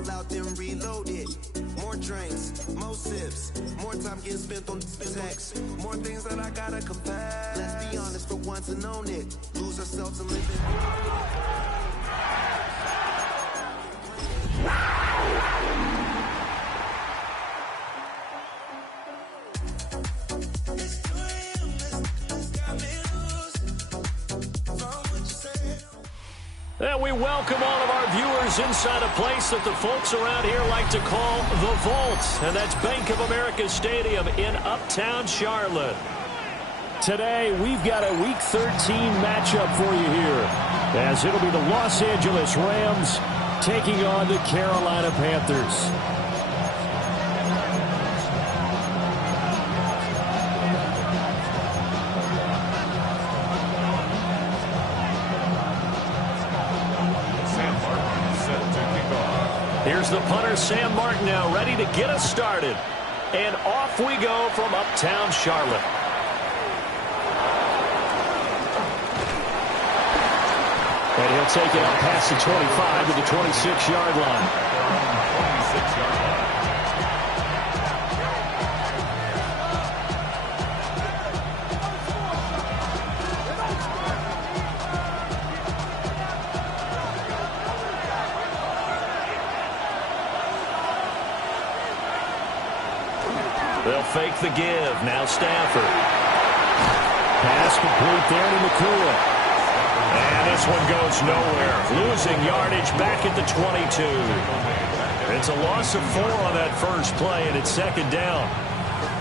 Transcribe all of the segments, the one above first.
Ball out, then reload it. More drinks, more sips, more time getting spent on text. More things that I gotta confess. Let's be honest for once and own it. Lose ourselves and live it. And we welcome all of our viewers inside a place that the folks around here like to call the Vault. And that's Bank of America Stadium in Uptown Charlotte. Today, we've got a Week 13 matchup for you here, as it'll be the Los Angeles Rams taking on the Carolina Panthers. Here's the punter, Sam Martin, now ready to get us started. And off we go from Uptown Charlotte. And he'll take it up past the 25 to the 26-yard line. 26-yard line. They'll fake the give. Now Stafford. Pass complete there to McCool. And this one goes nowhere. Losing yardage back at the 22. It's a loss of 4 on that first play, and it's second down.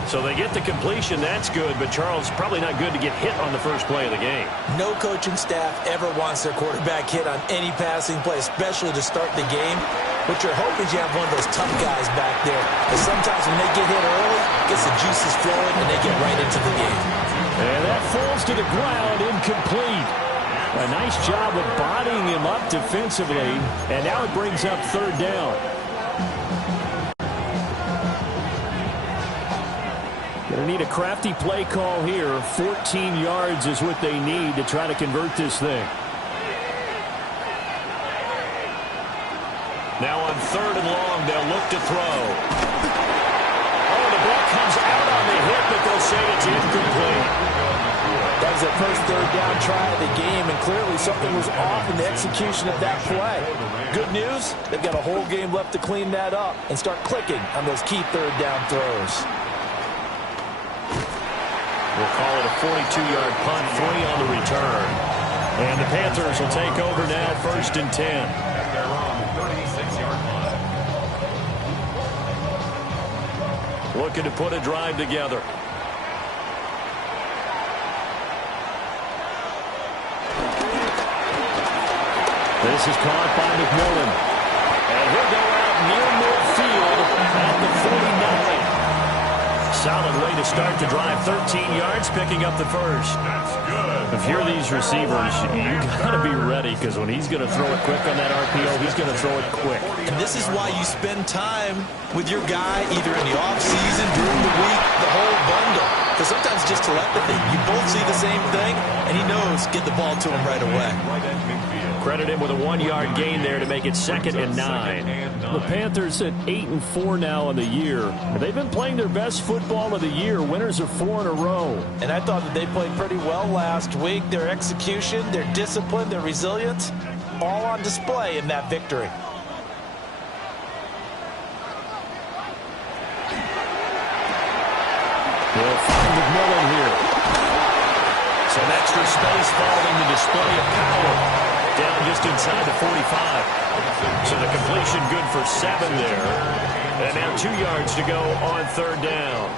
So they get the completion. That's good, but Charles, probably not good to get hit on the first play of the game. No coaching staff ever wants their quarterback hit on any passing play, especially to start the game. What you're hoping is you have one of those tough guys back there. But sometimes when they get hit early, it gets the juices flowing, and they get right into the game. And that falls to the ground, incomplete. A nice job of bodying him up defensively, and now it brings up third down. Going to need a crafty play call here. 14 yards is what they need to try to convert this thing. Now on third and long, they'll look to throw. Oh, the ball comes out on the hit, but they'll say it's incomplete. That was their first third down try of the game, and clearly something was off in the execution of that play. Good news, they've got a whole game left to clean that up and start clicking on those key third down throws. We'll call it a 42-yard punt, 3 on the return. And the Panthers will take over now, first and 10. Looking to put a drive together. This is caught by McMillan. And he'll go out near midfield at the 49. Solid way to start the drive. 13 yards, picking up the first. That's good. If you're these receivers, you got to be ready, because when he's going to throw it quick on that RPO, he's going to throw it quick. And this is why you spend time with your guy either in the offseason, during the week, the whole bundle. Because sometimes just telepathy. You both see the same thing, and he knows get the ball to him right away. Credit him with a 1-yard gain there to make it 2nd and 9. The Panthers at 8-4 now on the year. They've been playing their best football of the year. Winners of 4 in a row. And I thought that they played pretty well last week. Their execution, their discipline, their resilience, all on display in that victory. They'll find McMillan here. Some extra space following the display of power. Down just inside the 45. So the completion good for 7 there. And now 2 yards to go on third down.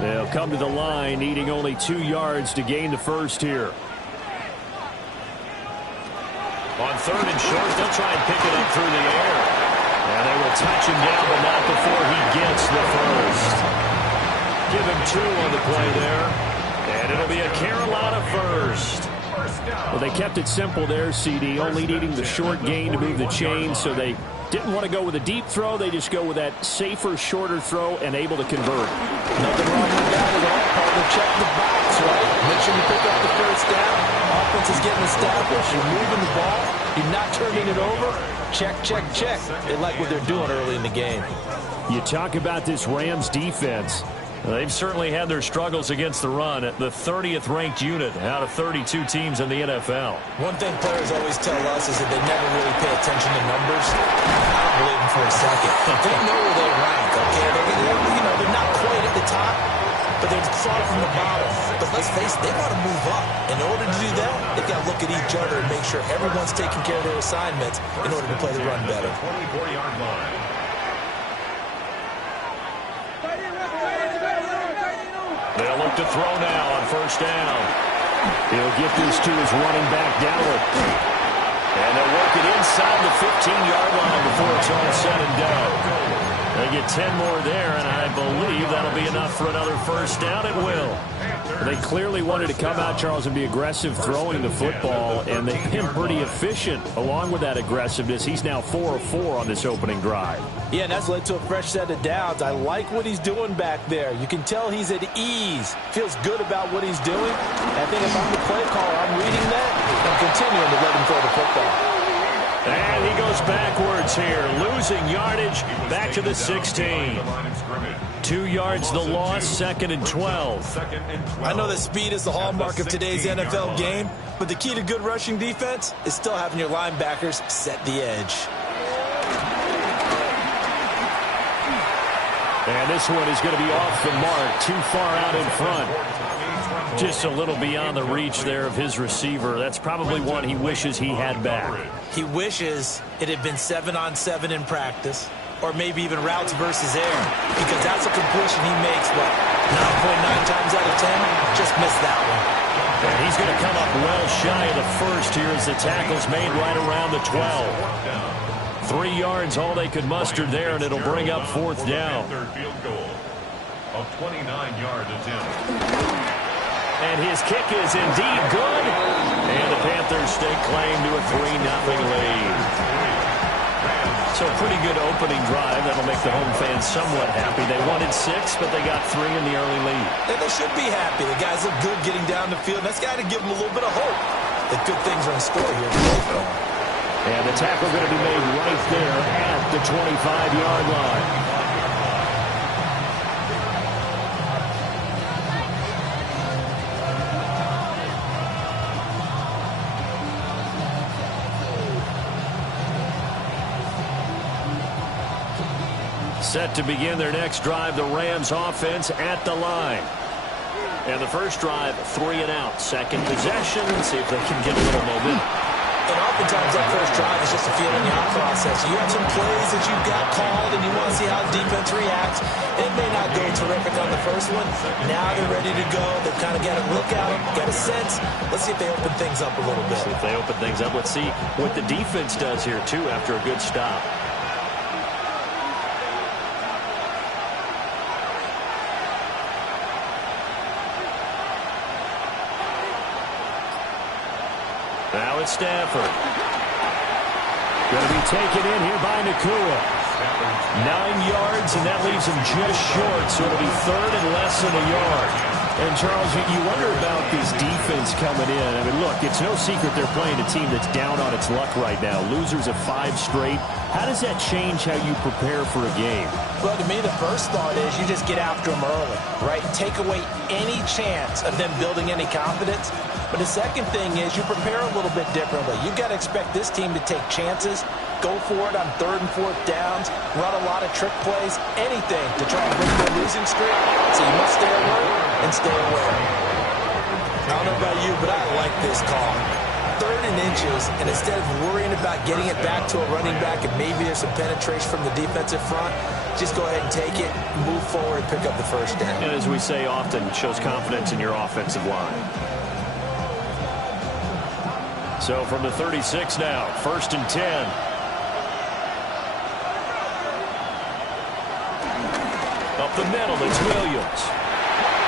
They'll come to the line, needing only 2 yards to gain the first here. On third and short, they'll try and pick it up through the air. And they will touch him down, but not before he gets the first. Give him 2 on the play there. And it'll be a Carolina first. Well, they kept it simple there, CD, only needing the short gain to move the chain, so they didn't want to go with a deep throw. They just go with that safer, shorter throw and able to convert. Nothing wrong with that at all. Part of the check the box, right? Make sure you pick up established, you're moving the ball, you're not turning it over. Check, check, check. They like what they're doing early in the game. You talk about this Rams defense. They've certainly had their struggles against the run at the 30th ranked unit out of 32 teams in the NFL. One thing players always tell us is that they never really pay attention to numbers. I don't believe them for a second. They know where they rank, okay? They're not quite at the top, but they're far from the bottom. But let's face it, they want to move up. In order to do that, they've got to look at each other and make sure everyone's taking care of their assignments in order to play the run better. 24-yard line. They'll look to throw now on first down. He'll get this to his running back, Dowler. And they'll work it inside the 15-yard line before it's all said and done. They get 10 more there, and I believe that'll be enough for another first down. It will. They clearly wanted to come out, Charles, and be aggressive throwing the football, and they've been pretty efficient along with that aggressiveness. He's now 4 of 4 on this opening drive. Yeah, and that's led to a fresh set of downs. I like what he's doing back there. You can tell he's at ease. Feels good about what he's doing. I think if I'm the play caller, I'm reading that and continuing to let him throw the football. And he goes backwards here, losing yardage back to the 16. 2 yards the loss, 2nd and 12. I know that speed is the hallmark of today's NFL game, but the key to good rushing defense is still having your linebackers set the edge. And this one is going to be off the mark, too far out in front. Just a little beyond the reach there of his receiver. That's probably one he wishes he had back. He wishes it had been 7-on-7 in practice, or maybe even routes versus air, because that's a completion he makes, but 9.9 times out of 10, just missed that one. And he's going to come up well shy of the first here as the tackle's made right around the 12. 3 yards, all they could muster there, and it'll bring up 4th down. Third field goal of 29-yard attempt. And his kick is indeed good. And the Panthers stake claim to a 3-0 lead. So pretty good opening drive. That'll make the home fans somewhat happy. They wanted 6, but they got 3 in the early lead. And they should be happy. The guys look good getting down the field. That's got to give them a little bit of hope that good things are in store here today. And the tackle going to be made right there at the 25-yard line. Set to begin their next drive, the Rams offense at the line. And the first drive, 3 and out. Second possession, see if they can get a little momentum. And oftentimes that first drive is just a feeling-out process. You have some plays that you've got called and you want to see how the defense reacts. It may not go terrific on the first one. Now they're ready to go. They've kind of got a look at them, got a sense. Let's see if they open things up a little bit. See if they open things up. Let's see what the defense does here, too, after a good stop. Now it's Stafford. Going to be taken in here by Nakua. 9 yards, and that leaves him just short, so it'll be 3rd and less than a yard. And, Charles, you wonder about this defense coming in. I mean, look, it's no secret they're playing a team that's down on its luck right now. Losers of 5 straight. How does that change how you prepare for a game? Well, to me, the first thought is you just get after them early, right? Take away any chance of them building any confidence. But the second thing is you prepare a little bit differently. You've got to expect this team to take chances, go for it on 3rd and 4th downs, run a lot of trick plays, anything to try and break their losing streak. So you must stay alert and stay aware. I don't know about you, but I like this call. 3rd and inches, and instead of worrying about getting it back to a running back and maybe there's some penetration from the defensive front, just go ahead and take it, move forward, and pick up the first down. And as we say often, it shows confidence in your offensive line. So from the 36 now, 1st and 10. Up the middle, it's Williams.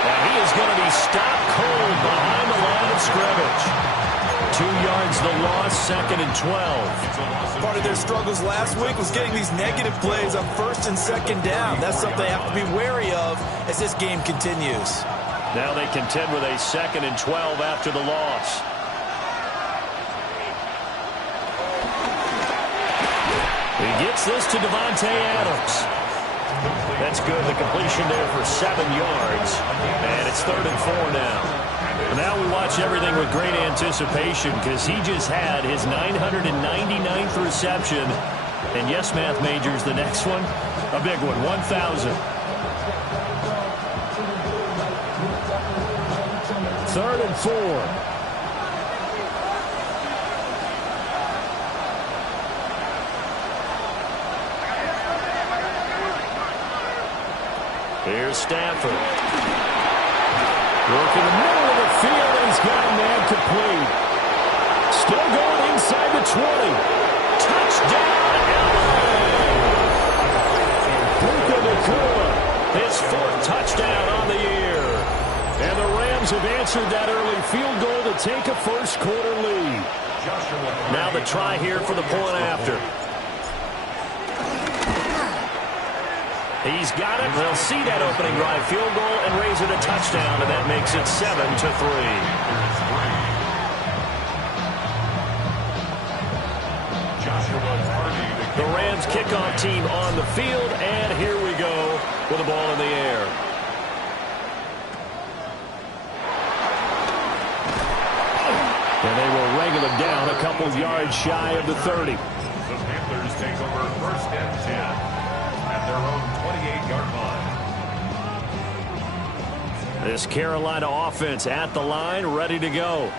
And he is going to be stopped cold behind the line of scrimmage. 2 yards the loss, 2nd and 12. Part of their struggles last week was getting these negative plays on 1st and 2nd down. That's something they have to be wary of as this game continues. Now they contend with a 2nd and 12 after the loss. gets this to Devontae Adams. That's good. The completion there for 7 yards. And it's 3rd and 4 now. Now we watch everything with great anticipation because he just had his 999th reception. And yes, math majors, the next one, a big one, 1,000. 3rd and 4. Here's Stafford. Work in the middle of the field, and he's got a man complete. Still going inside the 20. Touchdown, Puka Nacua, his 4th touchdown on the year. And the Rams have answered that early field goal to take a first-quarter lead. Now the try here for the point after. He's got it. They'll see that opening drive field goal and raise it a touchdown, and that makes it 7-3. The Rams kickoff team on the field, and here we go with the ball in the air. And they will wrangle him down a couple yards shy of the 30. The Panthers take over 1st and 10 at their own 28-yard line. This Carolina offense at the line, ready to go.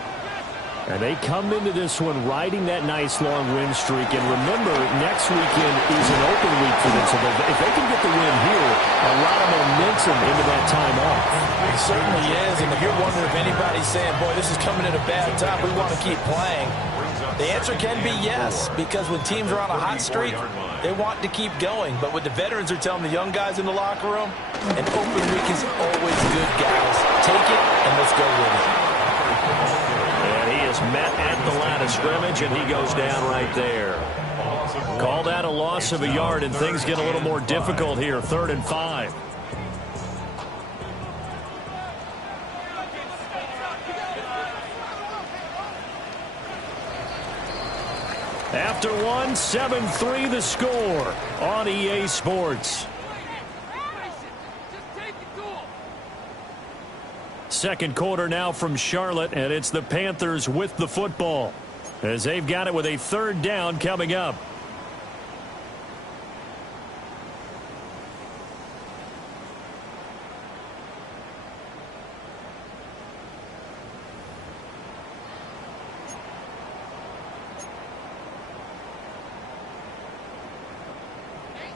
And they come into this one riding that nice long win streak. And remember, next weekend is an open week for them. So if they can get the win here, a lot of momentum into that time off. It certainly is. And if you're wondering if anybody's saying, boy, this is coming at a bad time, we want to keep playing, the answer can be yes. Because when teams are on a hot streak, they want to keep going. But what the veterans are telling the young guys in the locker room, an open week is always good, guys. Take it and let's go with it. And he is met at the line of scrimmage, and he goes down right there. Call that a loss of a yard, and things get a little more difficult here. 3rd and 5. After one, 7-3 the score on EA Sports. Second quarter now from Charlotte, and it's the Panthers with the football as they've got it with a 3rd down coming up.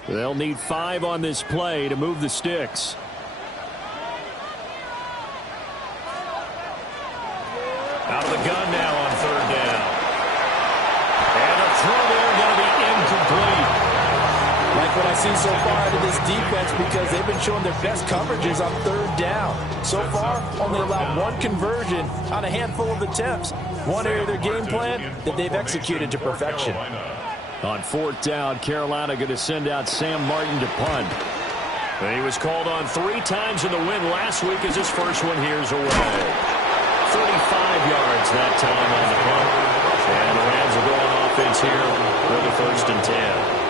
They'll need 5 on this play to move the sticks. Out of the gun now on 3rd down. And a throw there going to be incomplete. Like what I see so far out of this defense, because they've been showing their best coverages on 3rd down. So far, only allowed 1 conversion on a handful of attempts. One area of their game plan that they've executed to perfection. On 4th down, Carolina going to send out Sam Martin to punt. And he was called on 3 times in the win last week as his first one here's away. 35 yards that time on the punt. And the Rams will go on offense here with the 1st and 10.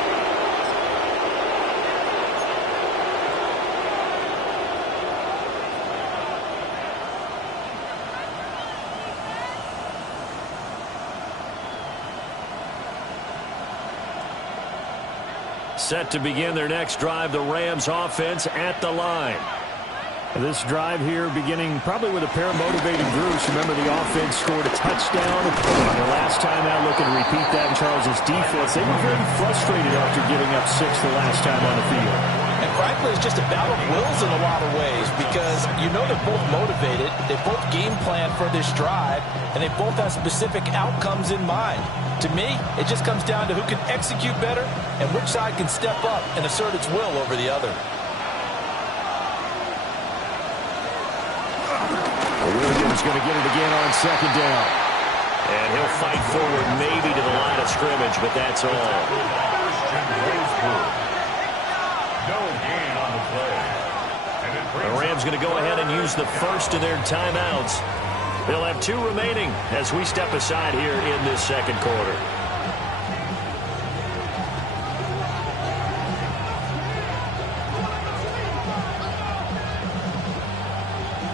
Set to begin their next drive, the Rams offense at the line. This drive here beginning probably with a pair of motivated groups. Remember, the offense scored a touchdown. The last time out, looking to repeat that in Charles's defense. They were very frustrated after giving up 6 the last time on the field. And frankly, it's just a battle of wills in a lot of ways because you know they're both motivated. They both game plan for this drive, and they both have specific outcomes in mind. To me, it just comes down to who can execute better and which side can step up and assert its will over the other. Williams going to get it again on 2nd down. And he'll fight forward maybe to the line of scrimmage, but that's all. No gain on the play. The Rams going to go ahead and use the first of their timeouts. They'll have 2 remaining as we step aside here in this 2nd quarter.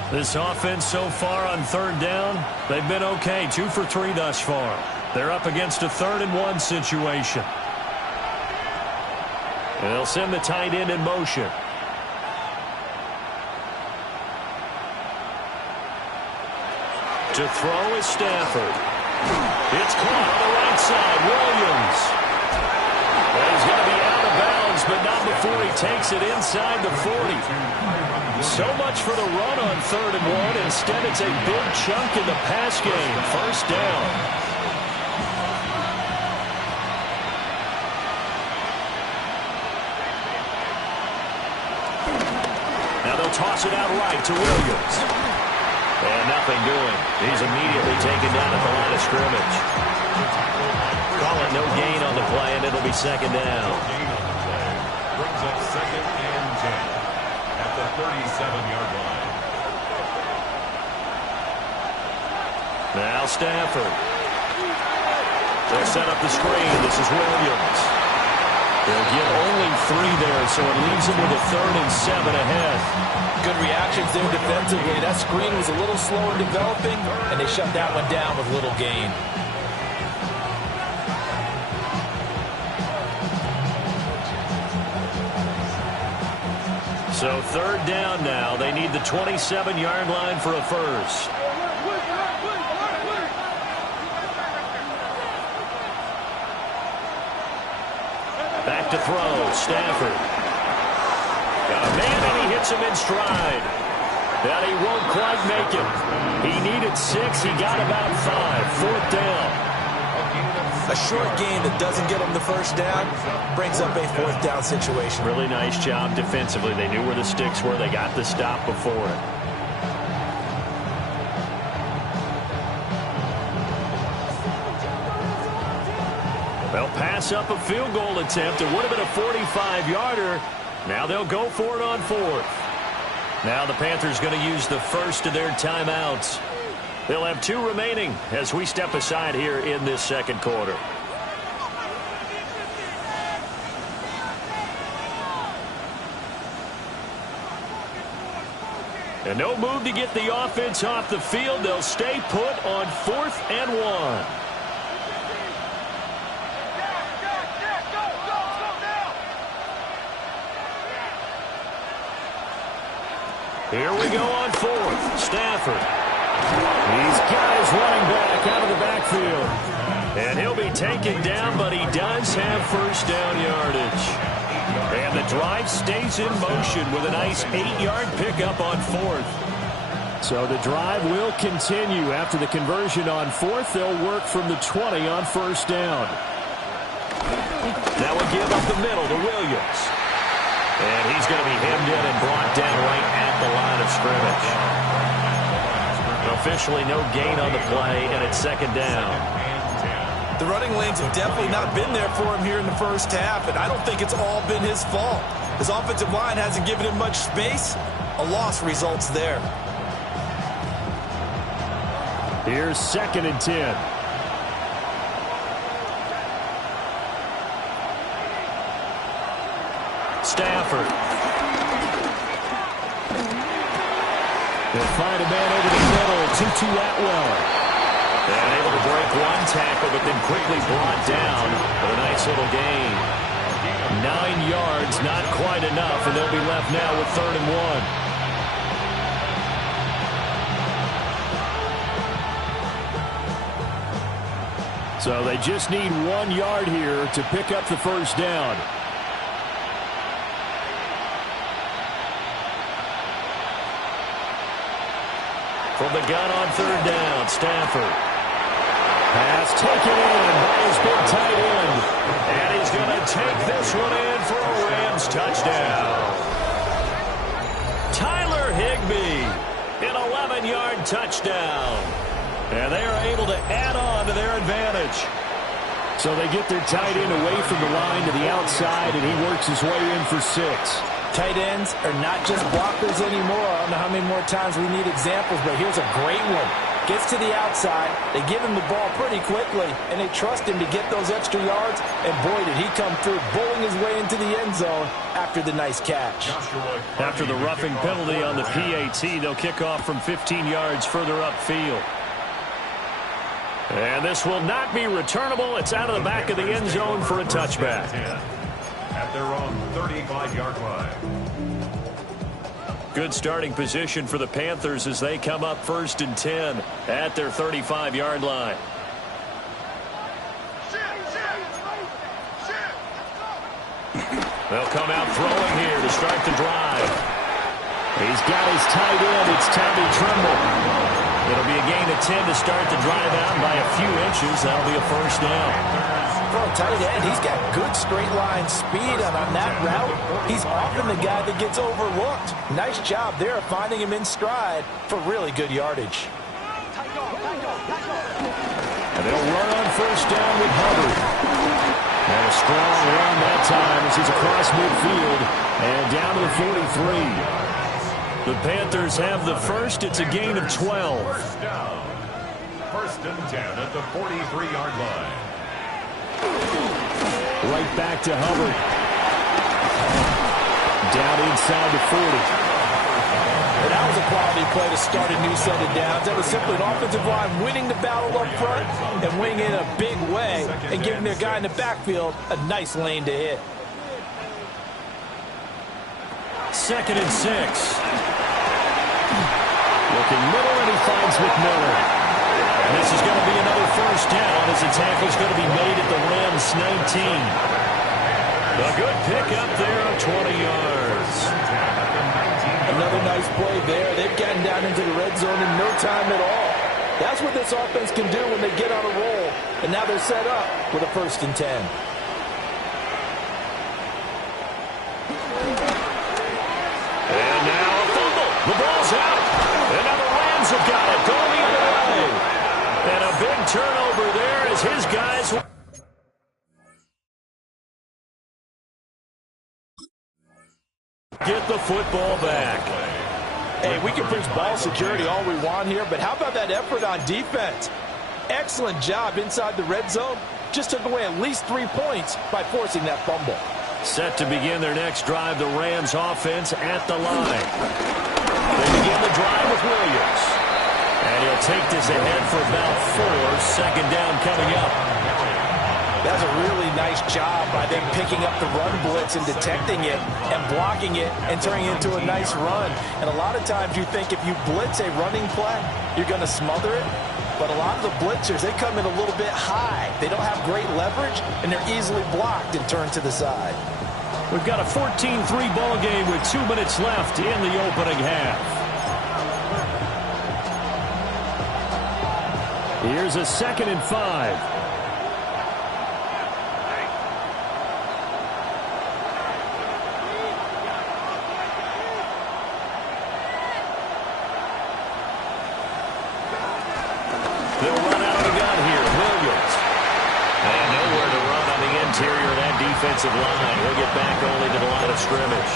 This offense so far on third down, they've been okay. 2 for 3 thus far. They're up against a 3rd and 1 situation. And they'll send the tight end in motion. To throw is Stafford. It's caught on the right side. Williams. Well, he's going to be out of bounds, but not before he takes it inside the 40. So much for the run on 3rd and 1. Instead, it's a big chunk in the pass game. First down. Now they'll toss it out right to Williams. And nothing doing. He's immediately taken down at the line of scrimmage. Call it no gain on the play, and it'll be 2nd down. Brings up 2nd and 10 at the 37-yard line. Now Stafford. They'll set up the screen. This is Williams. They'll get only 3 there, so it leaves them with a 3rd and 7 ahead. Good reactions there defensively. That screen was a little slow in developing, and they shut that one down with little gain. So 3rd down now. They need the 27-yard line for a first. Back to throw. Stafford. Got a man, and he hits him in stride. And he won't quite make it. He needed 6. He got about 5. 4th down. A short gain that doesn't get him the first down brings up a 4th down situation. Really nice job defensively. They knew where the sticks were. They got the stop before it. They'll pass up a field goal attempt. It would have been a 45-yarder. Now they'll go for it on 4th. Now the Panthers going to use the first of their timeouts. They'll have 2 remaining as we step aside here in this 2nd quarter. And no move to get the offense off the field. They'll stay put on 4th and 1. Here we go on 4th. Stafford. He's got his running back out of the backfield. And he'll be taken down, but he does have first down yardage. And the drive stays in motion with a nice 8-yard pickup on 4th. So the drive will continue. After the conversion on 4th, they'll work from the 20 on first down. Now we'll give up the middle to Williams. And he's going to be hemmed in and brought down right at the line of scrimmage. Officially no gain on the play, and it's 2nd down. The running lanes have definitely not been there for him here in the first half, and I don't think it's all been his fault. His offensive line hasn't given him much space. A loss results there. Here's 2nd and 10. Stafford. They'll find a man over the middle. 2-2 Atwell. And able to break 1 tackle, but then quickly brought down for a nice little gain. 9 yards, not quite enough, and they'll be left now with 3rd and 1. So they just need 1 yard here to pick up the first down. From the gun on 3rd down, Stafford. Pass taken in by his big tight end. And he's going to take this one in for a Rams touchdown. Tyler Higbee, an 11-yard touchdown. And they are able to add on to their advantage. So they get their tight end away from the line to the outside, and he works his way in for 6. Tight ends are not just blockers anymore. I don't know how many more times we need examples, but here's a great one. Gets to the outside. They give him the ball pretty quickly, and they trust him to get those extra yards. And boy, did he come through, bowling his way into the end zone after the nice catch. After the roughing penalty on the PAT, they'll kick off from 15 yards further upfield. And this will not be returnable. It's out of the back of the end zone for a touchback. At their own 35-yard line. Good starting position for the Panthers as they come up 1st and 10 at their 35-yard line. They'll come out throwing here to start the drive. He's got his tight end. It's Tommy Tremble. It'll be a gain of 10 to start the drive out by a few inches. That'll be a first down. For a tight end, he's got good straight line speed, and on that route, he's often the guy that gets overlooked. Nice job there finding him in stride for really good yardage. And they'll run on first down with Hubbard. And a strong run that time as he's across midfield and down to the 43. The Panthers have the first. It's a gain of 12. First down. 1st and 10 at the 43-yard line. Right back to Hubbard. Down inside the 40. And that was a quality play to start a new set of downs. That was simply an offensive line winning the battle up front and winning in a big way and giving their guy in the backfield a nice lane to hit. 2nd and 6. Looking middle, and he finds McMillan. And this is going to be another first down as the tackle's going to be made at the Rams 19. A good pickup there of 20 yards. Another nice play there. They've gotten down into the red zone in no time at all. That's what this offense can do when they get on a roll. And now they're set up with a 1st and 10. And now a fumble. The ball's out. And now the Rams have got it. Going the other way. And a big turnover there as his guys... get the football back. Hey, we can preach ball security all we want here, but how about that effort on defense? Excellent job inside the red zone. Just took away at least 3 points by forcing that fumble. Set to begin their next drive, the Rams offense at the line. They begin the drive with Williams. And he'll take this ahead for about 4. 2nd down coming up. That's a really nice job by them picking up the run blitz and detecting it and blocking it and turning it into a nice run. And a lot of times you think if you blitz a running play, you're going to smother it. But a lot of the blitzers, they come in a little bit high. They don't have great leverage, and they're easily blocked and turned to the side. We've got a 14-3 ball game with 2 minutes left in the opening half. Here's a 2nd and 5. They'll run out of the gun here. Williams. And nowhere to run on the interior of that defensive line. He'll get back only to the line of scrimmage.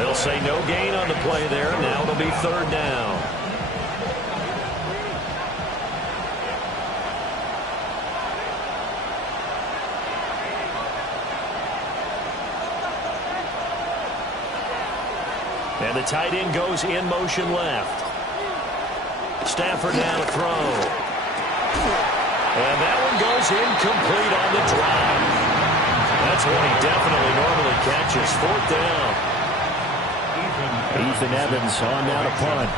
They'll say no gain on the play there. Now it'll be 3rd down. And the tight end goes in motion left. Stafford now to throw. And that one goes incomplete on the drive. That's one he definitely normally catches. 4th down. Ethan Evans on now to punt.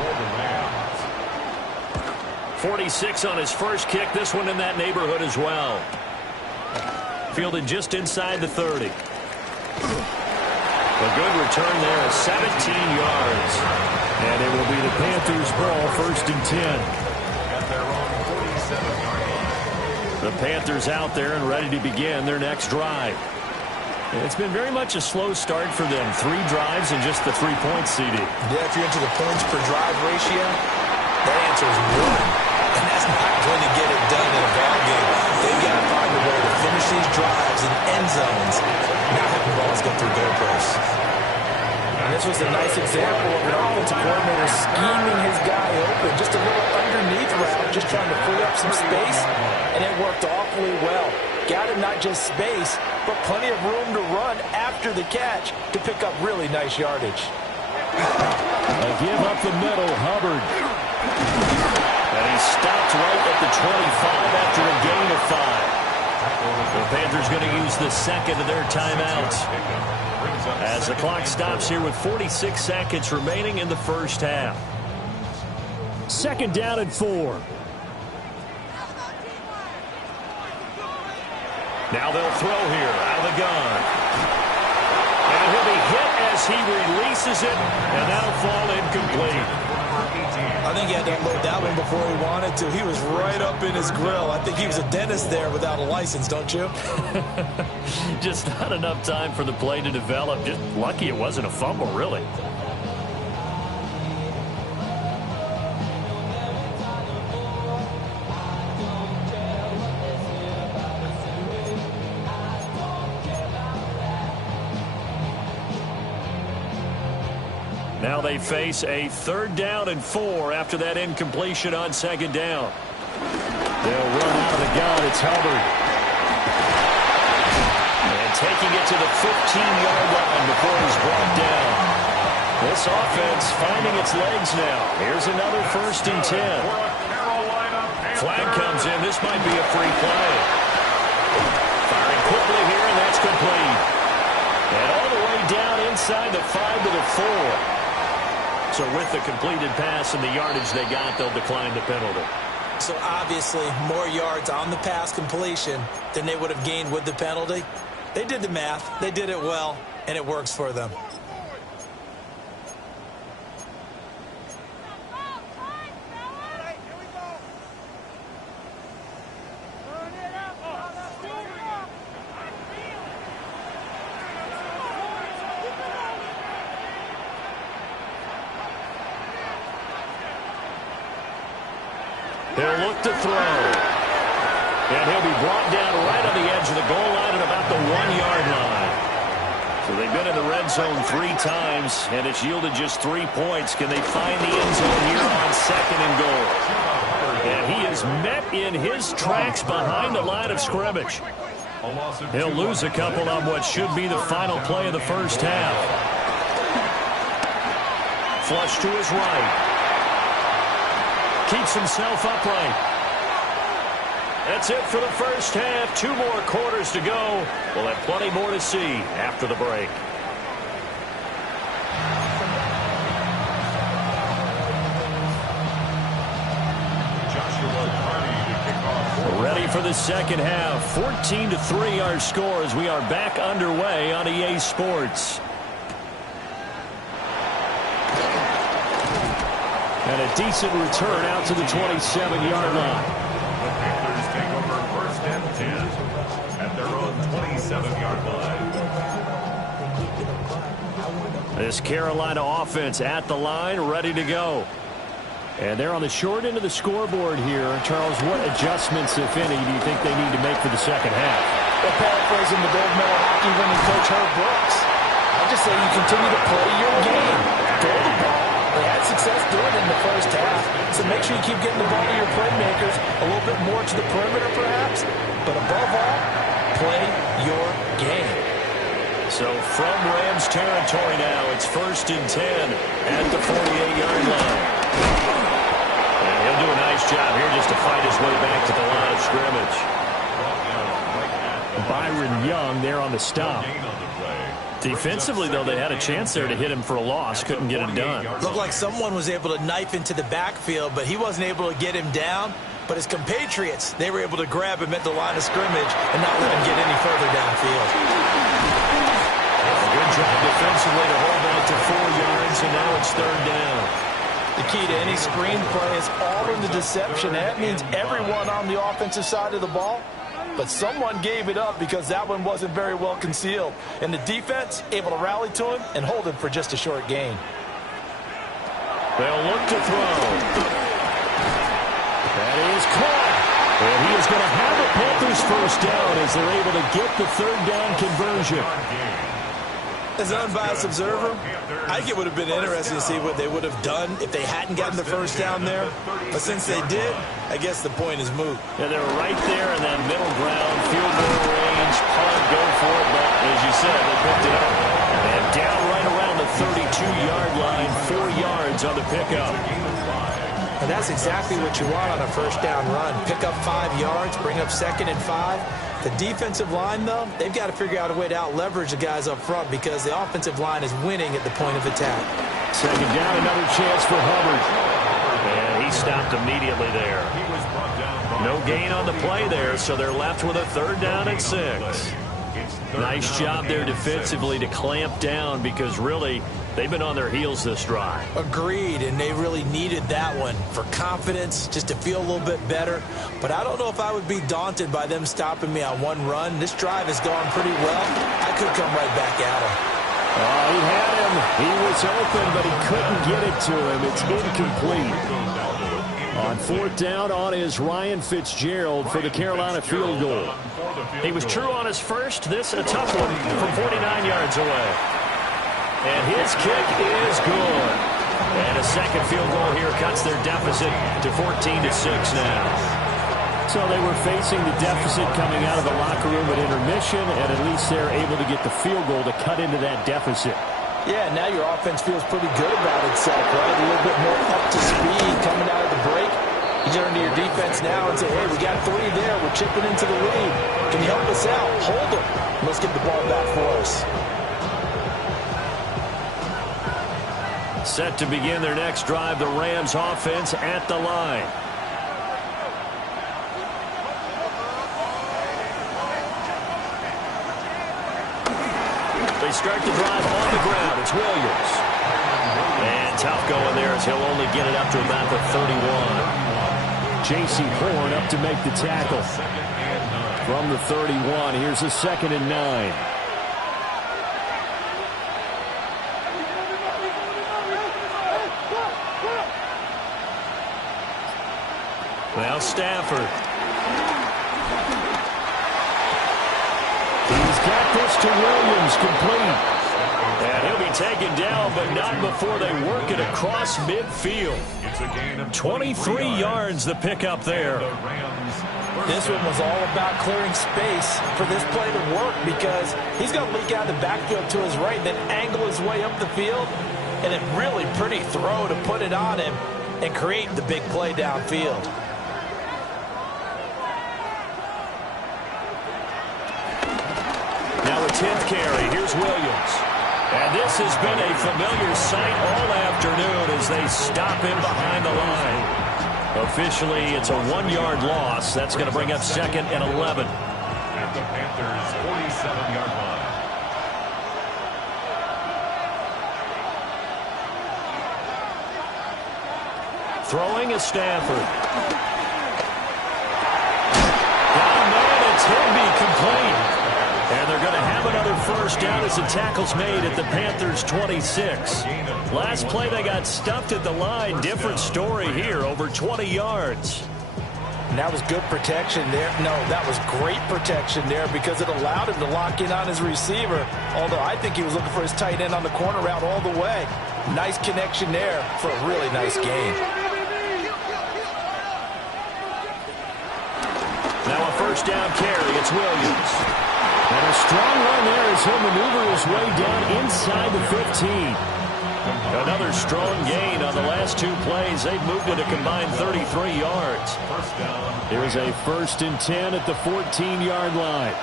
46 on his first kick. This one in that neighborhood as well. Fielded just inside the 30. A good return there, 17 yards. And it will be the Panthers' ball, 1st and 10. The Panthers out there and ready to begin their next drive. It's been very much a slow start for them. 3 drives and just the 3 points, CD. Yeah, if you're into the points per drive ratio, that answer is 1. And that's not going to get it done in a ball game. They've got to find a way to finish these drives in end zones, not having balls go through goalposts. And this was a nice example of an offensive coordinator scheming his guy open. Just a little underneath route, just trying to free up some space, and it worked awfully well. Got him not just space, but plenty of room to run after the catch to pick up really nice yardage. A give up the middle, Hubbard. And he stopped right at the 25 after a gain of 5. The Panthers going to use the second of their timeouts as the clock stops here with 46 seconds remaining in the first half. 2nd down and 4. Now they'll throw here out of the gun. And he'll be hit as he releases it, and that'll fall incomplete. I think he had to unload that one before he wanted to. He was right up in his grill. I think he was a dentist there without a license, don't you? Just not enough time for the play to develop. Just lucky it wasn't a fumble, really. Now they face a 3rd down and 4 after that incompletion on 2nd down. They'll run out of the gun. It's Hubbard. And taking it to the 15-yard line before he's brought down. This offense finding its legs now. Here's another 1st and 10. Flag comes in. This might be a free play. Firing quickly here, and that's complete. And all the way down inside the 5 to the 4. So with the completed pass and the yardage they got, they'll decline the penalty. So obviously more yards on the pass completion than they would have gained with the penalty. They did the math. They did it well, and it works for them. He'll look to throw. And he'll be brought down right on the edge of the goal line at about the 1-yard line. So they've been in the red zone 3 times, and it's yielded just 3 points. Can they find the end zone here on 2nd and goal? And he is met in his tracks behind the line of scrimmage. He'll lose a couple on what should be the final play of the first half. Flush to his right. Keeps himself upright. That's it for the first half. 2 more quarters to go. We'll have plenty more to see after the break. Ready for the second half. 14-3 our score as we are back underway on EA Sports. And a decent return out to the 27-yard line. The Panthers take over 1st and 10 at their own 27-yard line. This Carolina offense at the line, ready to go. And they're on the short end of the scoreboard here. Charles, what adjustments, if any, do you think they need to make for the second half? Well, paraphrasing the gold medal hockey winning coach Herb Brooks, I just say you continue to play your game. Throw the ball. They had success doing it in the first half, so make sure you keep getting the ball to your playmakers a little bit more to the perimeter perhaps, but above all, play your game. So from Rams territory now, it's 1st and 10 at the 48-yard line. And he'll do a nice job here just to fight his way back to the line of scrimmage. Byron Young there on the stop. Defensively, though, they had a chance there to hit him for a loss. Couldn't get it done. Looked like someone was able to knife into the backfield, but he wasn't able to get him down. But his compatriots, they were able to grab him at the line of scrimmage and not let him get any further downfield. Good job defensively to hold that to 4 yards, and now it's 3rd down. The key to any screen play is all in the deception. That means everyone on the offensive side of the ball, but someone gave it up because that one wasn't very well concealed. And the defense able to rally to him and hold him for just a short gain. They'll look to throw. That is caught. And he is going to have the Panthers first down as they're able to get the 3rd down conversion. As an unbiased observer, I think it would have been interesting to see what they would have done if they hadn't gotten the first down there. But since they did, I guess the point is moot. Yeah, they were right there in that middle ground, field goal range, punt, go for it. But as you said, they picked it up. And down right around the 32-yard line, 4 yards on the pickup. And that's exactly what you want on a first down run. Pick up 5 yards, bring up 2nd and 5. The defensive line, though, they've got to figure out a way to out-leverage the guys up front because the offensive line is winning at the point of attack. Second down, another chance for Hubbard. And he stopped immediately there. No gain on the play there, so they're left with a 3rd down and 6. Nice job there defensively to clamp down because really they've been on their heels this drive. Agreed, and they really needed that one for confidence, just to feel a little bit better. But I don't know if I would be daunted by them stopping me on one run. This drive has gone pretty well. I could come right back at him. He had him. He was open, but he couldn't get it to him. It's incomplete. On 4th down on is Ryan Fitzgerald for the Carolina field goal. He was true on his first. This a tough one from 49 yards away. And his kick is good. And a second field goal here cuts their deficit to 14-6 now. So they were facing the deficit coming out of the locker room at intermission, and at least they're able to get the field goal to cut into that deficit. Yeah, now your offense feels pretty good about itself, right? A little bit more up to speed coming out of the break. You turn to your defense now and say, hey, we got 3 there. We're chipping into the lead. Can you help us out? Hold them. Let's get the ball back for us. Set to begin their next drive, the Rams offense at the line. They start the drive on the ground. It's Williams. And tough going there as he'll only get it up to about the 31. J.C. Horn up to make the tackle. From the 31, here's a 2nd and 9. Well, Stafford. He's got this to Williams, complete. And he'll be taken down, but not before they work it across midfield. 23 yards the pickup there. This one was all about clearing space for this play to work because he's going to leak out of the backfield to his right, then angle his way up the field, and a really pretty throw to put it on him and create the big play downfield. Now a 10th carry. Here's Williams. And this has been a familiar sight all afternoon as they stop him behind the line. Officially, it's a 1-yard loss. That's going to bring up 2nd and 11. At the Panthers' 47-yard line. Throwing is Stafford. Down man, it's Higby, complete. And they're going to have another first down as the tackle's made at the Panthers' 26. Last play, they got stuffed at the line. Different story here, over 20 yards. And that was good protection there. No, that was great protection there because it allowed him to lock in on his receiver. Although I think he was looking for his tight end on the corner route all the way. Nice connection there for a really nice gain. Now a first down carry. It's Williams. And a strong run there as he'll maneuver his way down inside the 15. Another strong gain on the last 2 plays. They've moved it a combined 33 yards. Here's a 1st and 10 at the 14-yard line.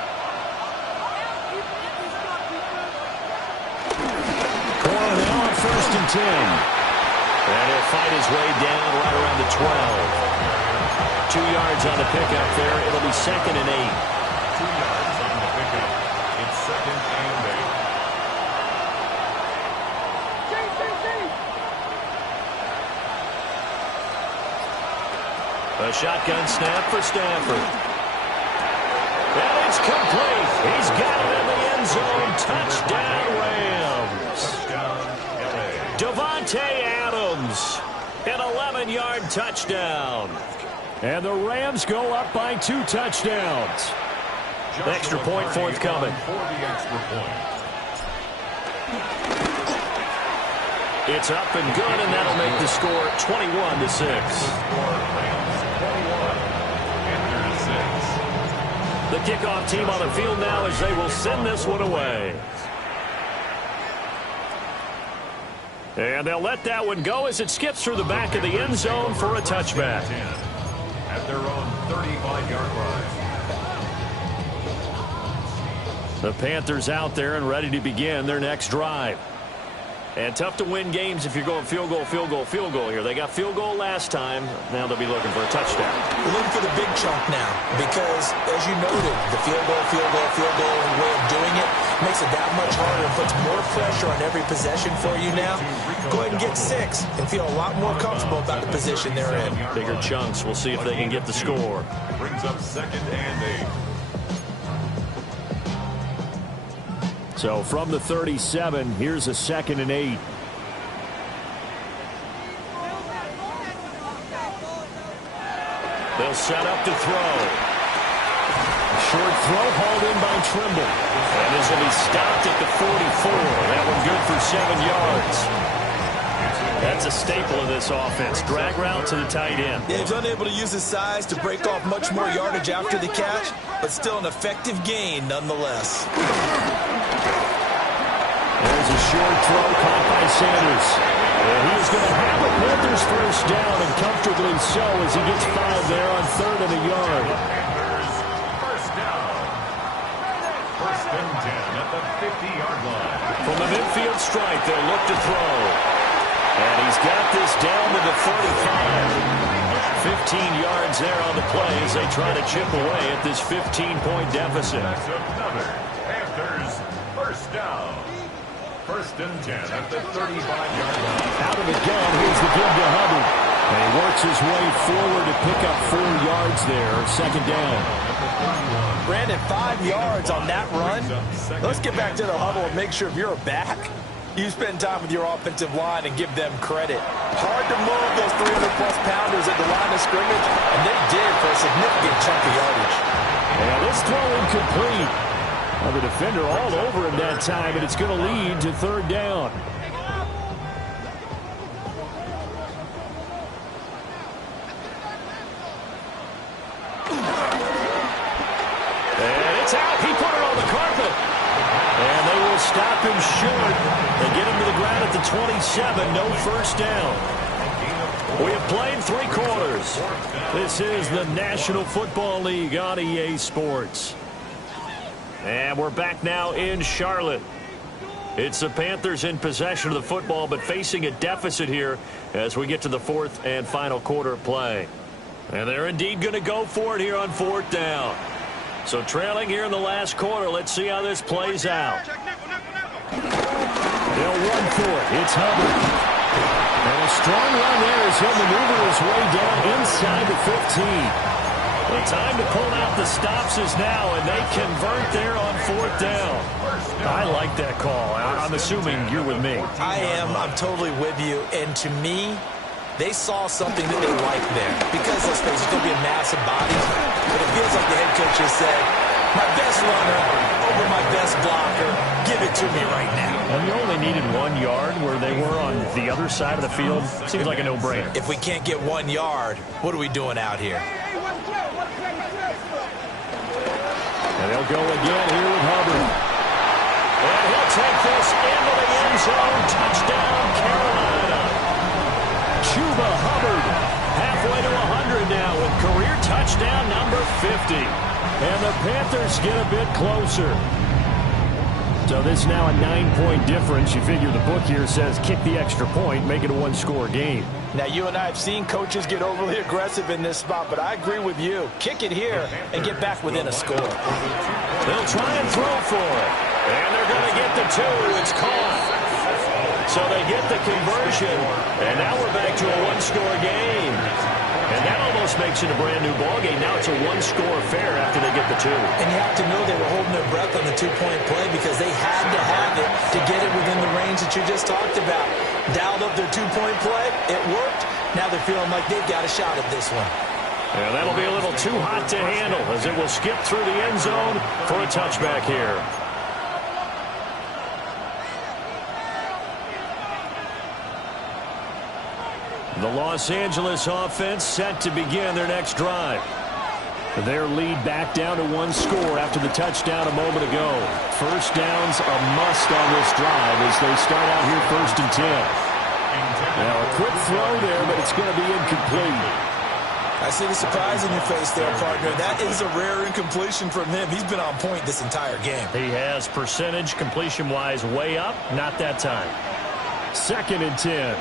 Corn now on 1st and 10. And he'll fight his way down right around the 12. 2 yards on the pickup there. It'll be 2nd and 8. 2 yards on the pickup. It's 2nd and 8. A shotgun snap for Stafford. And it's complete. He's got it in the end zone. Touchdown, Rams. Devontae Adams. An 11-yard touchdown. And the Rams go up by 2 touchdowns. The extra point forthcoming. For the extra point. It's up and good, and that'll make the score 21-6. The kickoff team on the field now as they will send this one away. And they'll let that one go as it skips through the back of the end zone for a touchback. At their own 35-yard line. The Panthers out there and ready to begin their next drive. And tough to win games if you're going field goal, field goal, field goal here. They got field goal last time. Now they'll be looking for a touchdown. We're looking for the big chunk now because, as you noted, the field goal way of doing it makes it that much harder and puts more pressure on every possession for you now. Go ahead and get 6 and feel a lot more comfortable about the position they're in. Bigger chunks. We'll see if they can get the score. Brings up 2nd and 8. So from the 37, here's a 2nd and 8. They'll set up to throw. Short throw hauled in by Trimble. And this will be stopped at the 44. That one good for 7 yards. That's a staple of this offense. Drag route to the tight end. Yeah, he's unable to use his size to break off much more yardage after the catch, but still an effective gain nonetheless. There's a short throw caught by Sanders. And he's going to have a Panthers first down, and comfortably so as he gets 5 there on 3rd and a yard. Panthers first down. 1st and 10 at the 50-yard line. From the midfield stripe, they'll look to throw. And he's got this down to the 45. 15 yards there on the play as they try to chip away at this 15-point deficit. That's another Panthers first down. 1st and 10 at the 35-yard line. Out of the gun, here's the give to Hubbard. And he works his way forward to pick up 4 yards there, 2nd down. Brandon, 5 yards on that run. Let's get back to the huddle and make sure if you're a back, you spend time with your offensive line and give them credit. Hard to move those 300-plus pounders at the line of scrimmage, and they did for a significant chunk of yardage. And this throw incomplete. Well, the defender all over him that time, and it's going to lead to 3rd down. And it's out. He put it on the carpet. And they will stop him short. They get him to the ground at the 27. No first down. We have played 3 quarters. This is the National Football League on EA Sports. And we're back now in Charlotte. It's the Panthers in possession of the football, but facing a deficit here as we get to the 4th and final quarter play. And they're indeed going to go for it here on 4th down. So trailing here in the last quarter, let's see how this plays out. They'll run for it. It's Hubbard. And a strong run there as he'll maneuver his way down inside the 15. The time to pull out the stops is now, and they convert there on 4th down. I like that call. I'm assuming you're with me. I am. I'm totally with you. And to me, they saw something that they liked there. Because, let's face it, it's going to be a massive body. But it feels like the head coach just said, my best runner over my best blocker. Give it to me right now. And you only needed 1 yard where they were on the other side of the field. Seems like a no-brainer. If we can't get 1 yard, what are we doing out here? And they'll go again here with Hubbard. And he'll take this into the end zone. Touchdown, Carolina. Chuba Hubbard halfway to 100 now with career touchdown number 50. And the Panthers get a bit closer. So this is now a 9-point difference. You figure the book here says kick the extra point, make it a 1-score game. Now, you and I have seen coaches get overly aggressive in this spot, but I agree with you. Kick it here and get back within a score. They'll try and throw for it. And they're going to get the 2. It's caught. So they get the conversion. And now we're back to a 1-score game. And that almost makes it a brand-new ballgame. Now it's a 1-score affair after they get the 2. And you have to know they were holding their breath on the 2-point play because they had to have it to get it within the range that you just talked about. Dialed up their 2-point play. It worked. Now they're feeling like they've got a shot at this one. And that'll be a little too hot to handle as it will skip through the end zone for a touchback here. The Los Angeles offense set to begin their next drive. Their lead back down to 1 score after the touchdown a moment ago. First down's a must on this drive as they start out here 1st and 10. Now a quick throw there, but it's going to be incomplete. I see the surprise in your face there, partner. That is a rare incompletion from him. He's been on point this entire game. He has percentage completion-wise way up, not that time. 2nd and 10.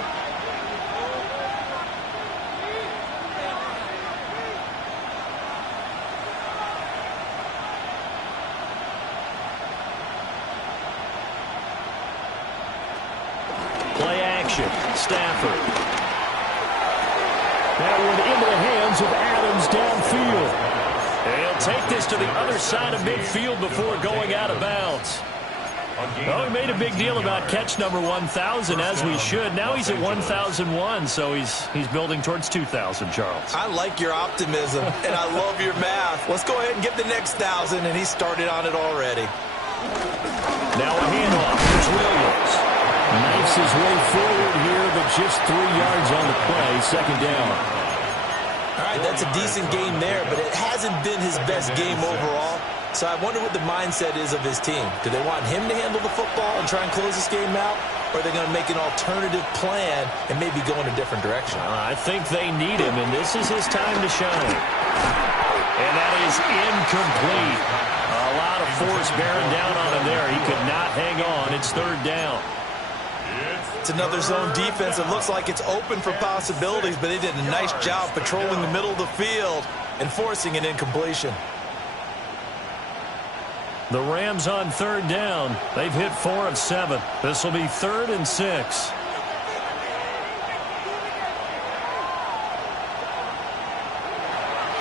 Play action. Stafford. That one into the hands of Adams downfield. And he'll take this to the other side of midfield before going out of bounds. Oh, he made a big deal about catch number 1,000, as we should. Now he's at 1,001, so he's building towards 2,000, Charles. I like your optimism, and I love your math. Let's go ahead and get the next 1,000, and he started on it already. Now a handoff. Here's Williams. Knifes his way forward here, but just 3 yards on the play. 2nd down. All right, that's a decent game there, but it hasn't been his best game overall. So I wonder what the mindset is of his team. Do they want him to handle the football and try and close this game out? Or are they going to make an alternative plan and maybe go in a different direction? I think they need him, and this is his time to shine. And that is incomplete. A lot of force bearing down on him there. He could not hang on. It's 3rd down. It's another zone defense. It looks like it's open for possibilities, but they did a nice job patrolling the middle of the field and forcing an incompletion. The Rams on 3rd down. They've hit 4 of 7. This will be 3rd and 6.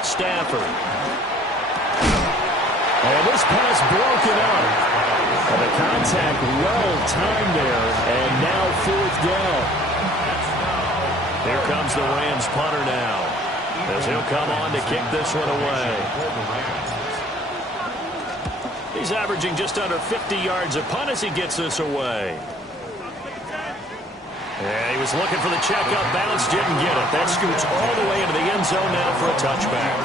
Stafford. And this pass broken up. And the contact well timed there, and now 4th down. Here comes the Rams punter now, as he'll come on to kick this one away. He's averaging just under 50 yards a punt as he gets this away. And he was looking for the check-up bounce, didn't get it. That scoots all the way into the end zone now for a touchback.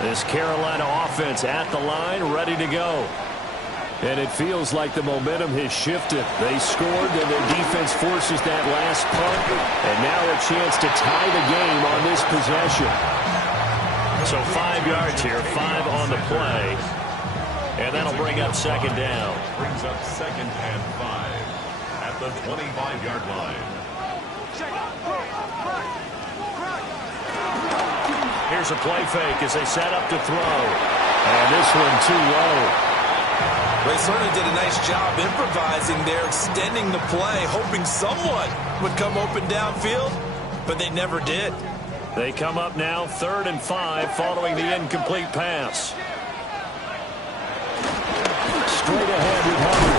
This Carolina offense at the line, ready to go. And it feels like the momentum has shifted. They scored, and their defense forces that last punt. And now a chance to tie the game on this possession. So 5 yards here, 5 on the play. And that'll bring up 2nd down. Brings up 2nd and 5 at the 25-yard line. Here's a play fake as they set up to throw. And this one too low. They certainly did a nice job improvising there, extending the play, hoping someone would come open downfield, but they never did. They come up now 3rd and 5 following the incomplete pass. Straight ahead with Hubbard.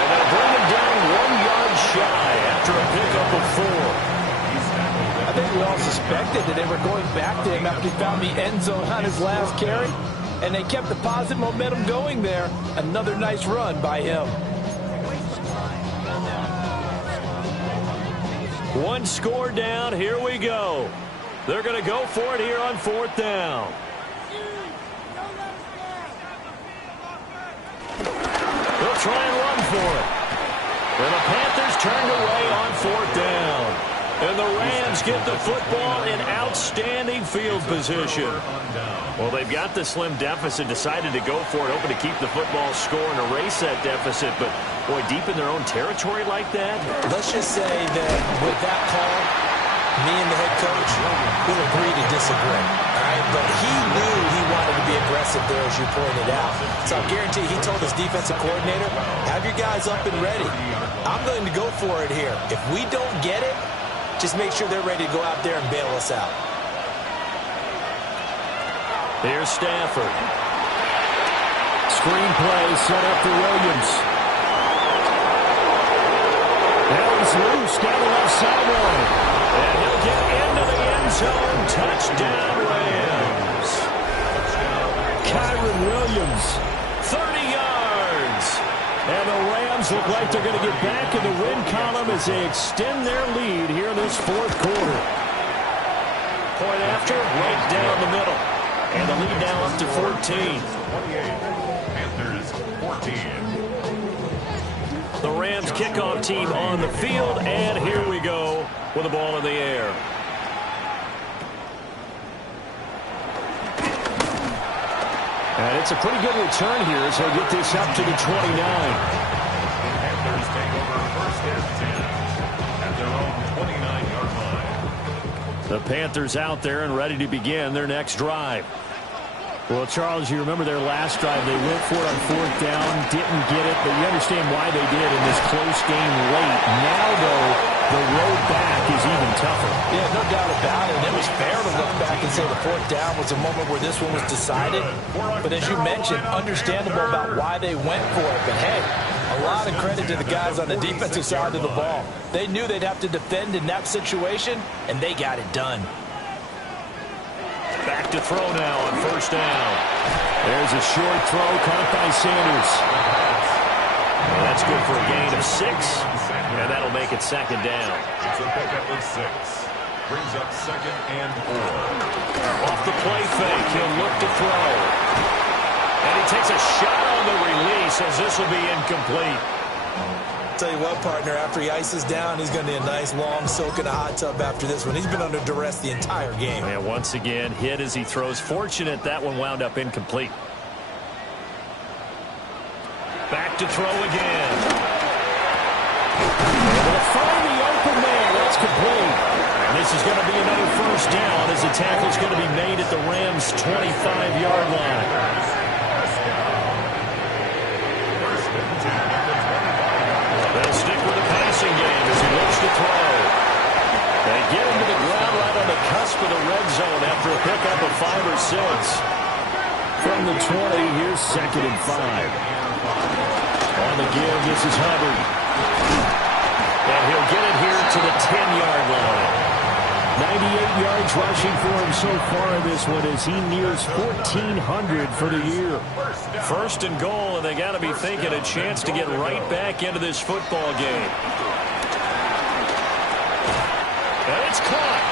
And they'll bring him down 1 yard shy after a pickup of 4. I think we all suspected that they were going back to him after he found the end zone on his last carry, and they kept the positive momentum going there. Another nice run by him. 1 score down. Here we go. They're going to go for it here on 4th down. They'll try and run for it. And the Panthers turned away on 4th down. And the Rams get the football in outstanding field position. Well, they've got the slim deficit, decided to go for it, hoping to keep the football score and erase that deficit. But, boy, deep in their own territory like that? Let's just say that with that call, me and the head coach will agree to disagree. All right? But he knew he wanted to be aggressive there, as you pointed out. So I guarantee he told his defensive coordinator, have your guys up and ready. I'm going to go for it here. If we don't get it, just make sure they're ready to go out there and bail us out. Here's Stafford. Screen play set up for Williams. Now he's loose down the left sideline. And he'll get into the end zone. Touchdown, Rams. Kyron Williams, 30 yards. And the Rams Panthers look like they're going to get back in the win column as they extend their lead here in this fourth quarter. Point after, right down the middle. And the lead now up to 14. 28. Panthers 14. The Rams kickoff team on the field, and here we go with the ball in the air. And it's a pretty good return here as they'll get this up to the 29. Panthers take over first and 10 at their own 29-yard line. The Panthers out there and ready to begin their next drive. Well, Charles, you remember their last drive. They went for it on fourth down, didn't get it, but you understand why they did in this close game late. Now, though, the road back is even tougher. Yeah, no doubt about it. And it was fair to look back and say the fourth down was a moment where this one was decided. But as you mentioned, understandable about why they went for it. But, hey, a lot of credit to the guys on the defensive side of the ball. They knew they'd have to defend in that situation, and they got it done. Back to throw now on first down. There's a short throw caught by Sanders. And that's good for a gain of 6, and that'll make it second down. It's a pickup of 6. Brings up second and 4. Off the play fake, he'll look to throw. And he takes a shot on the release as this will be incomplete. Tell you what, partner, after he ices down, he's going to need a nice long soak in a hot tub after this one. He's been under duress the entire game. And once again, hit as he throws. Fortunate that one wound up incomplete. Back to throw again. Able to find the open man. That's complete. And this is going to be another first down as the tackle's going to be made at the Rams' 25-yard line. They'll stick with the passing game as he looks to throw. They get him to the ground right on the cusp of the red zone after a pickup of 5 or 6. From the 20, here's second and 5. On the give, this is Hubbard. And he'll get it here to the 10-yard line. 98 yards rushing for him so far in this one as he nears 1,400 for the year. First and goal, and they got to be thinking a chance to get right back into this football game. And it's caught.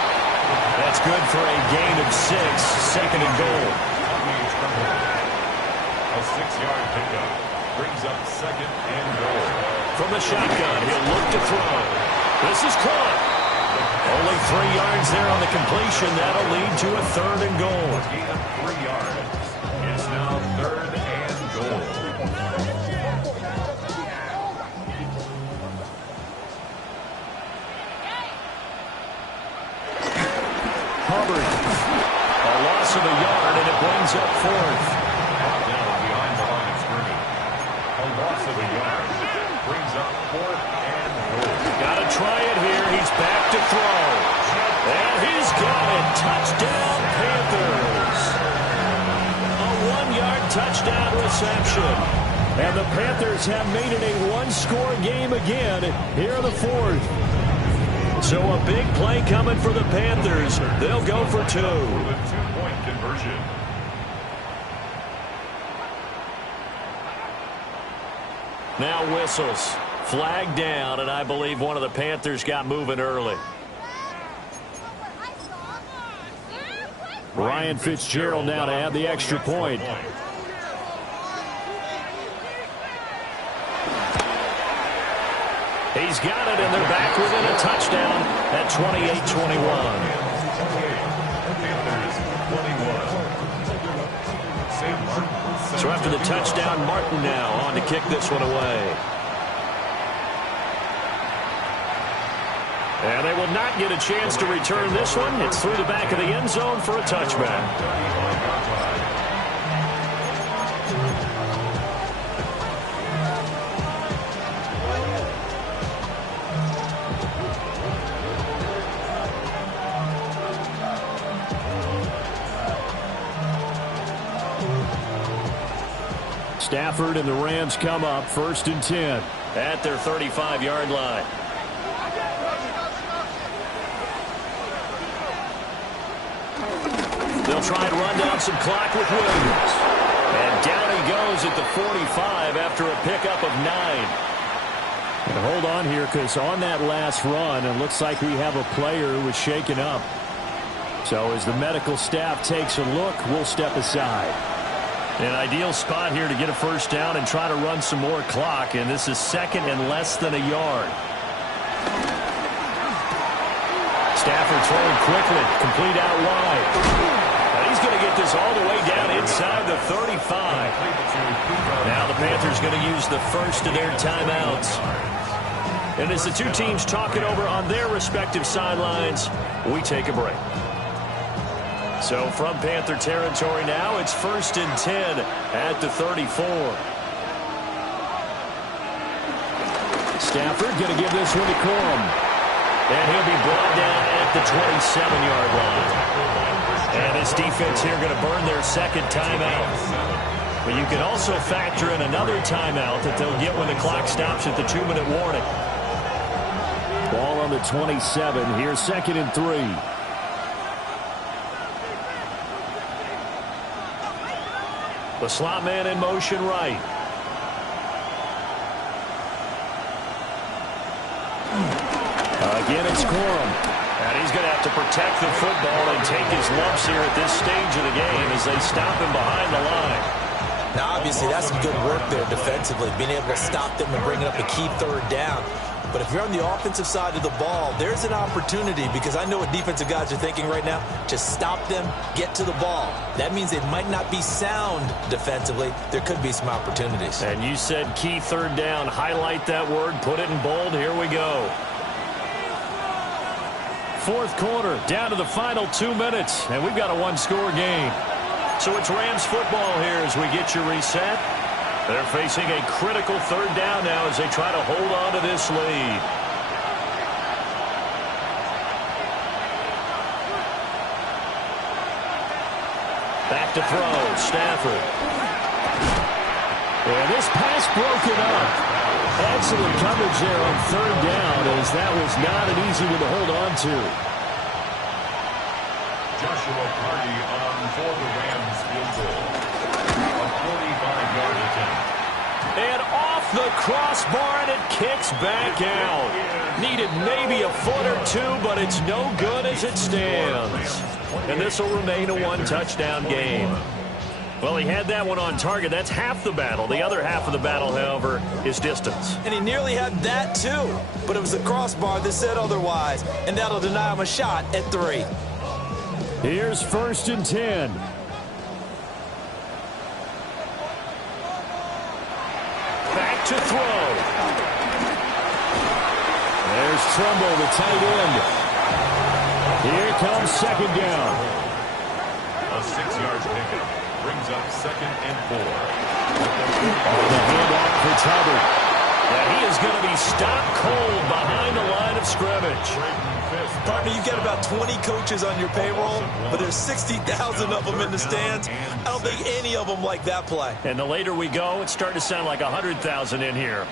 That's good for a gain of 6. Second and goal. A 6-yard pickup brings up second and goal. From the shotgun, he'll look to throw. This is caught. Only 3 yards there on the completion. That'll lead to a third and goal. Gain of 3 yards. It's now third and goal. Hubbard. A loss of a yard, and it brings up fourth. Down behind the line of scrimmage. A loss of a yard. Brings up fourth and goal. Got to try it here. He's back to throw. And he's got it. Touchdown, Panthers. A 1-yard touchdown reception. And the Panthers have made it a one-score game again here in the fourth. So a big play coming for the Panthers. They'll go for 2. The 2-point conversion. Now whistles. Flag down, and I believe one of the Panthers got moving early. Ryan Fitzgerald now to add the extra point. He's got it, and they're back within a touchdown at 28-21. So after the touchdown, Martin now on to kick this one away. And they will not get a chance to return this one. It's through the back of the end zone for a touchback. Stafford and the Rams come up first and 10 at their 35-yard line. They'll try and run down some clock with Williams. And down he goes at the 45 after a pickup of 9. And hold on here, because on that last run, it looks like we have a player who was shaken up. So as the medical staff takes a look, we'll step aside. An ideal spot here to get a first down and try to run some more clock, and this is second and less than a yard. Stafford throwing quickly, complete out wide. And he's going to get this all the way down inside the 35. Now the Panthers going to use the first of their timeouts. And as the two teams talk it over on their respective sidelines, we take a break. So from Panther territory now, it's 1st and 10 at the 34. Stafford going to give this one to Corum. And he'll be brought down at the 27-yard line. And this defense here going to burn their second timeout. But you can also factor in another timeout that they'll get when the clock stops at the 2-minute warning. Ball on the 27. Here's 2nd and 3. The slot man in motion right. Again, it's Corum. And he's going to have to protect the football and take his lumps here at this stage of the game as they stop him behind the line. Now, obviously, that's some good work there defensively, being able to stop them and bringing up a key third down. But if you're on the offensive side of the ball, there's an opportunity, because I know what defensive guys are thinking right now. Just stop them, get to the ball. That means they might not be sound defensively. There could be some opportunities. And you said key third down. Highlight that word. Put it in bold. Here we go. Fourth quarter, down to the final 2 minutes, and we've got a one-score game. So it's Rams football here as we get you reset. They're facing a critical third down now as they try to hold on to this lead. Back to throw, Stafford. And this pass broken up. Excellent coverage there on third down, as that was not an easy one to hold on to. Joshua Party on for the Rams field goal. A 45-yard attempt. And off the crossbar, and it kicks back out. Needed maybe a foot or two, but it's no good as it stands. And this will remain a one-touchdown game. Well, he had that one on target. That's half the battle. The other half of the battle, however, is distance. And he nearly had that, too. But it was the crossbar that said otherwise. And that'll deny him a shot at 3. Here's 1st and 10. Back to throw. There's Trumbull, the tight end. Here comes 2nd down. A 6-yard pickup brings up 2nd and 4. The handoff for Tubbard. Yeah, he is going to be stopped cold behind the line of scrimmage. Partner, you've got about 20 coaches on your payroll, but there's 60,000 of them in the stands. I don't think any of them like that play. And the later we go, it's starting to sound like 100,000 in here.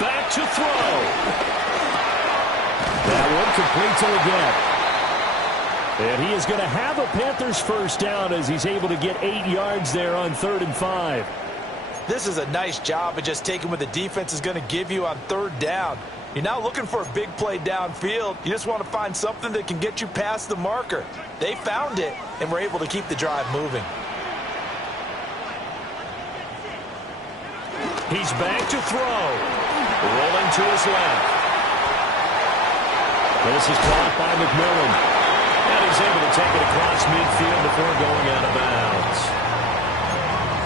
Back to throw. That one complete to the gap. And he is going to have a Panthers first down as he's able to get 8 yards there on 3rd and 5. This is a nice job of just taking what the defense is going to give you on 3rd down. You're not looking for a big play downfield. You just want to find something that can get you past the marker. They found it and were able to keep the drive moving. He's back to throw. Rolling to his left. This is caught by McMillan. And he's able to take it across midfield before going out of bounds.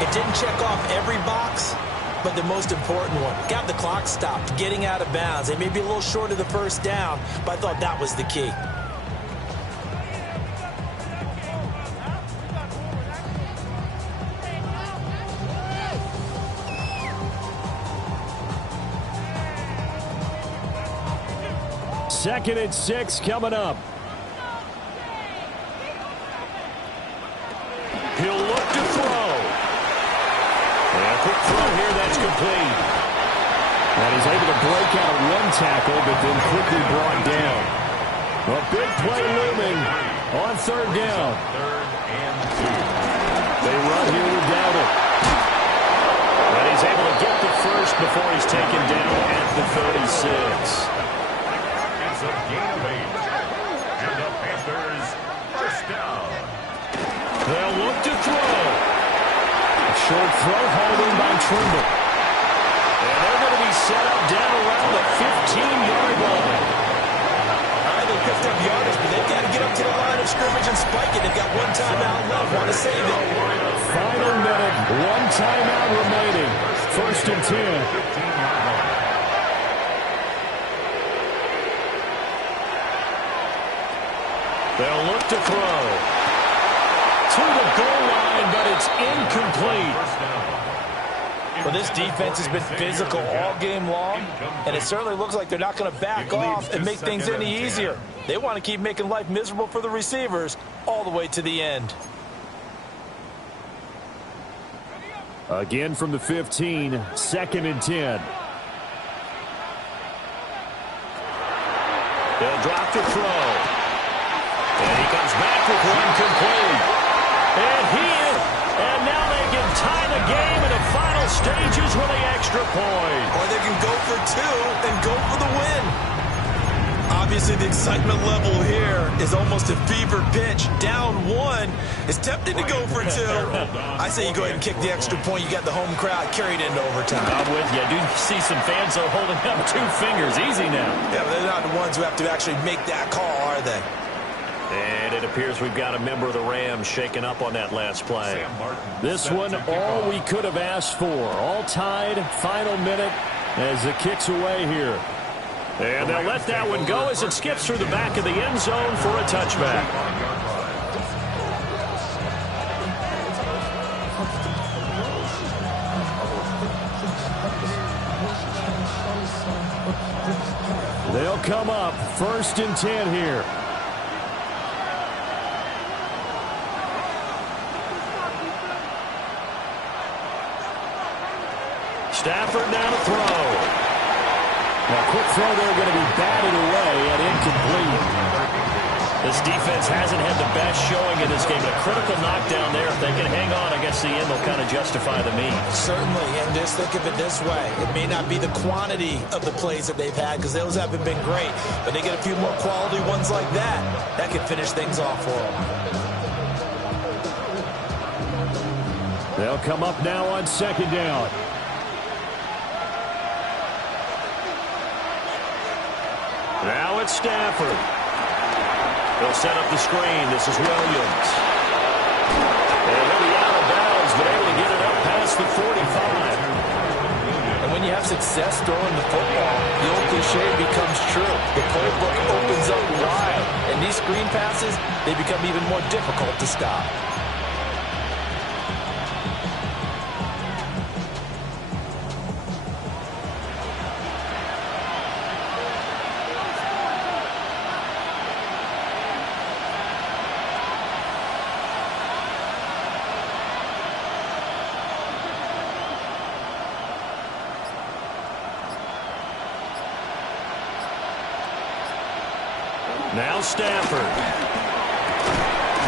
It didn't check off every box, but the most important one. Got the clock stopped, getting out of bounds. They may be a little short of the first down, but I thought that was the key. Second and 6 coming up. He'll look to throw. And a quick throw here, that's complete. And he's able to break out of one tackle, but then quickly brought down. A big play looming on 3rd down. 3rd and 2. They run here with Dowdle. And he he's able to get the first before he's taken down at the 36. It's a gain of 8. And the Panthers first down. They'll look to throw. A short throw hauled in by Trimble. And they're going to be set up down around the 15-yard line. They picked up yardage, but they've got to get up to the line of scrimmage and spike it. They've got one timeout left. Want to save it. Final minute, one timeout remaining. First and 10. They'll look to throw. To the goal line, but it's incomplete. Well, this defense has been physical all game long, and it certainly looks like they're not going to back off and make things any easier. They want to keep making life miserable for the receivers all the way to the end. Again from the 15, second and 10. They'll drop to throw. And he comes back with one complete. And now they can tie the game in the final stages with the extra point. Or they can go for 2 and go for the win. Obviously, the excitement level here is almost a fever pitch. Down 1. It's tempting to go for 2. I say you go ahead and kick the extra point. You got the home crowd carried into overtime. I'm with you. I do see some fans are holding up 2 fingers. Easy now. Yeah, but they're not the ones who have to actually make that call, are they? And it appears we've got a member of the Rams shaking up on that last play. This one, all we could have asked for. All tied, final minute as the kick's away here. And they'll let that one go as it skips through the back of the end zone for a touchback. They'll come up first and 10 here. Stafford now to throw. A quick throw there going to be batted away and incomplete. This defense hasn't had the best showing in this game. A critical knockdown there. If they can hang on against the end, they'll kind of justify the means. Certainly, and just think of it this way. It may not be the quantity of the plays that they've had because those haven't been great, but they get a few more quality ones like that. That could finish things off for them. They'll come up now on second down. Now it's Stafford. They'll set up the screen. This is Williams. And he'll be out of bounds, but able to get it up past the 45. And when you have success throwing the football, the old cliche becomes true. The playbook opens up wide. And these screen passes, they become even more difficult to stop. Now Stafford.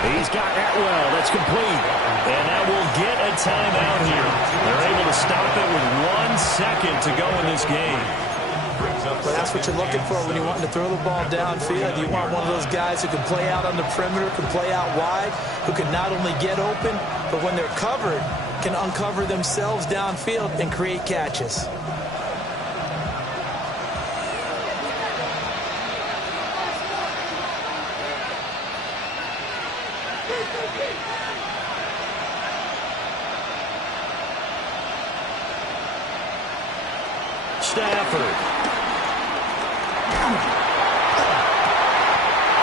He's got Atwell. That's complete. And that will get a timeout here. They're able to stop it with 1 second to go in this game. But that's what you're looking for when you're wanting to throw the ball downfield. You want one of those guys who can play out on the perimeter, can play out wide, who can not only get open, but when they're covered, can uncover themselves downfield and create catches. Stafford.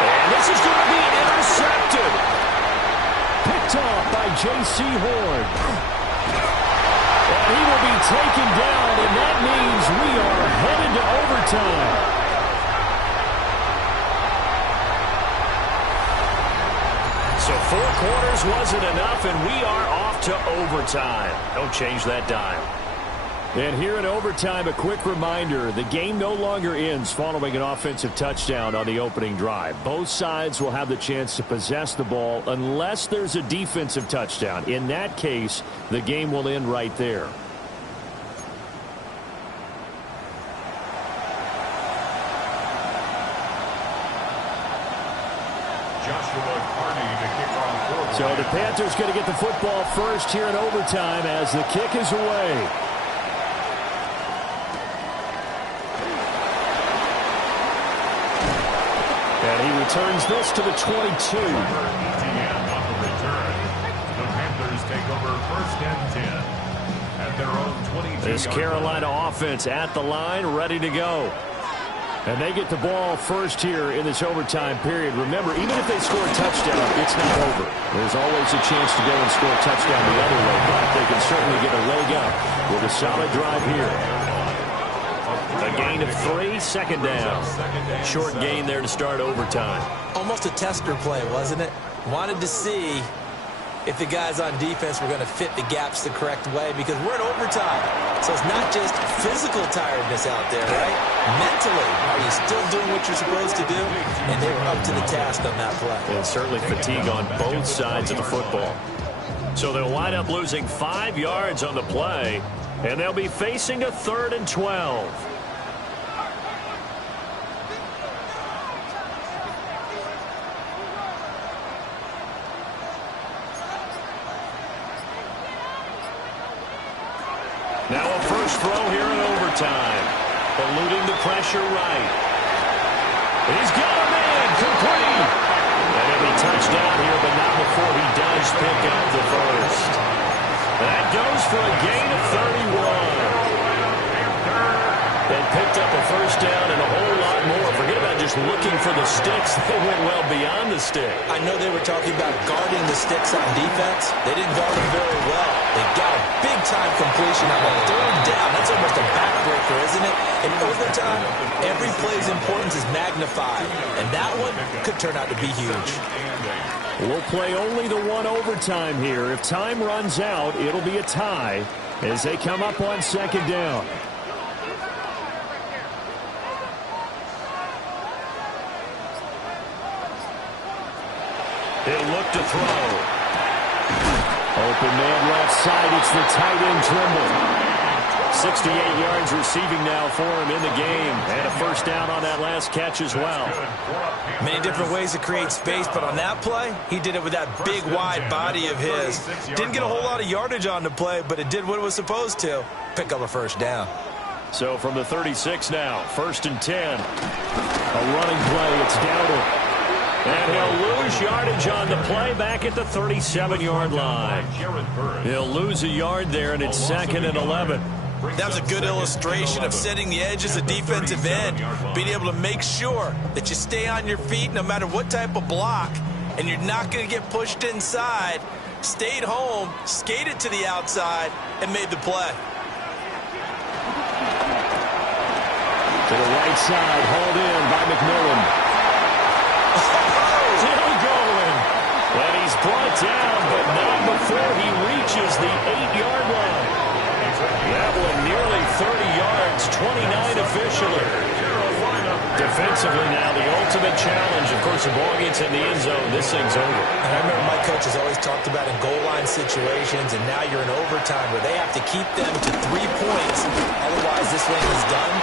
And this is going to be intercepted. Picked off by J.C. Horn. And he will be taken down, and that means we are headed to overtime. So 4 quarters wasn't enough, and we are off to overtime. Don't change that dial. And here in overtime, a quick reminder, the game no longer ends following an offensive touchdown on the opening drive. Both sides will have the chance to possess the ball unless there's a defensive touchdown. In that case, the game will end right there. So the Panthers going to get the football first here in overtime as the kick is away. And he returns this to the 22. The Panthers take over first and 10 at their own 22. This Carolina offense at the line, ready to go. And they get the ball first here in this overtime period. Remember, even if they score a touchdown, it's not over. There's always a chance to go and score a touchdown the other way, but they can certainly get a leg up with a solid drive here. A gain of 3, second down. Short gain there to start overtime. Almost a tester play, wasn't it? Wanted to see if the guys on defense were going to fit the gaps the correct way, because we're in overtime. So it's not just physical tiredness out there, right? Mentally, are you still doing what you're supposed to do? And they were up to the task on that play. And certainly fatigue on both sides of the football. So they'll wind up losing 5 yards on the play, and they'll be facing a 3rd and 12. Now a first throw here in overtime. Eluding the pressure right. He's got a man. Complete. And he'll be touchdown here, but not before he does pick up the first. That goes for a gain of 31. They picked up a first down and a whole lot more. Forget about just looking for the sticks. They went well beyond the stick. I know they were talking about guarding the sticks on defense. They didn't guard them very well. They got a big-time completion on a 3rd down. That's almost a backbreaker, isn't it? In overtime, every play's importance is magnified. And that one could turn out to be huge. We'll play only the 1 overtime here. If time runs out, it'll be a tie as they come up on 2nd down. He'll look to throw. Open man left side. It's the tight end Trimble. 68 yards receiving now for him in the game. And a first down on that last catch as well. Many different ways to create space, but on that play, he did it with that big, wide body of his. Didn't get a whole lot of yardage on the play, but it did what it was supposed to. Pick up a first down. So from the 36 now, 1st and 10. A running play. It's Dowdle. And he'll lose yardage on the play back at the 37-yard line. He'll lose a yard there, and it's 2nd and 11. That was a good illustration of setting the edge as a defensive end, being able to make sure that you stay on your feet no matter what type of block, and you're not going to get pushed inside. Stayed home, skated to the outside, and made the play. To the right side, hauled in by McMillan. Still going. And he's brought down, but not before he reaches the 8-yard line. That one nearly 30 yards, 29 officially. Defensively now, the ultimate challenge. Of course, the ball gets in the end zone. This thing's over. And I remember my coaches always talked about in goal line situations, and now you're in overtime where they have to keep them to 3 points. Otherwise, this thing is done.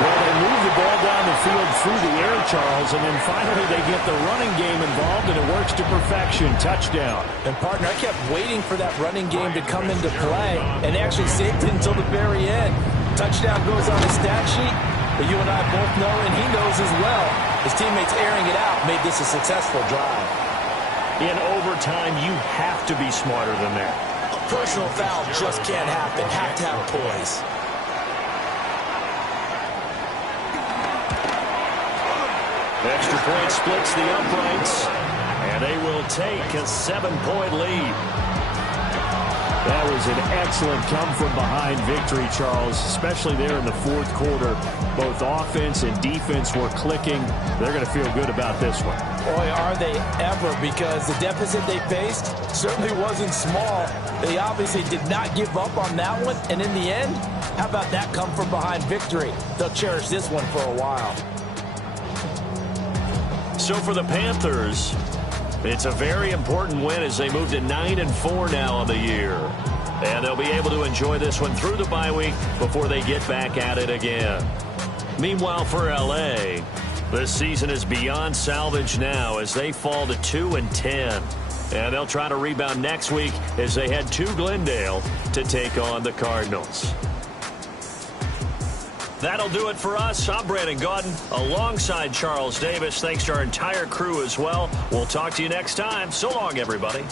Well, they move the ball down the field through the air, Charles, and then finally they get the running game involved, and it works to perfection. Touchdown. And, partner, I kept waiting for that running game to come into play, and they actually saved it until the very end. Touchdown goes on the stat sheet, but you and I both know, and he knows as well, his teammates airing it out made this a successful drive. In overtime, you have to be smarter than that. A personal foul just can't happen. Have to have poise. Extra point splits the uprights, and they will take a 7-point lead. That was an excellent come-from-behind victory, Charles, especially there in the 4th quarter. Both offense and defense were clicking. They're going to feel good about this one. Boy, are they ever, because the deficit they faced certainly wasn't small. They obviously did not give up on that one, and in the end, how about that come-from-behind victory? They'll cherish this one for a while. So for the Panthers, it's a very important win as they move to 9-4 now on the year. And they'll be able to enjoy this one through the bye week before they get back at it again. Meanwhile, for L.A., This season is beyond salvage now as they fall to 2-10. And they'll try to rebound next week as they head to Glendale to take on the Cardinals. That'll do it for us. I'm Brandon Gaudin alongside Charles Davis. Thanks to our entire crew as well. We'll talk to you next time. So long, everybody.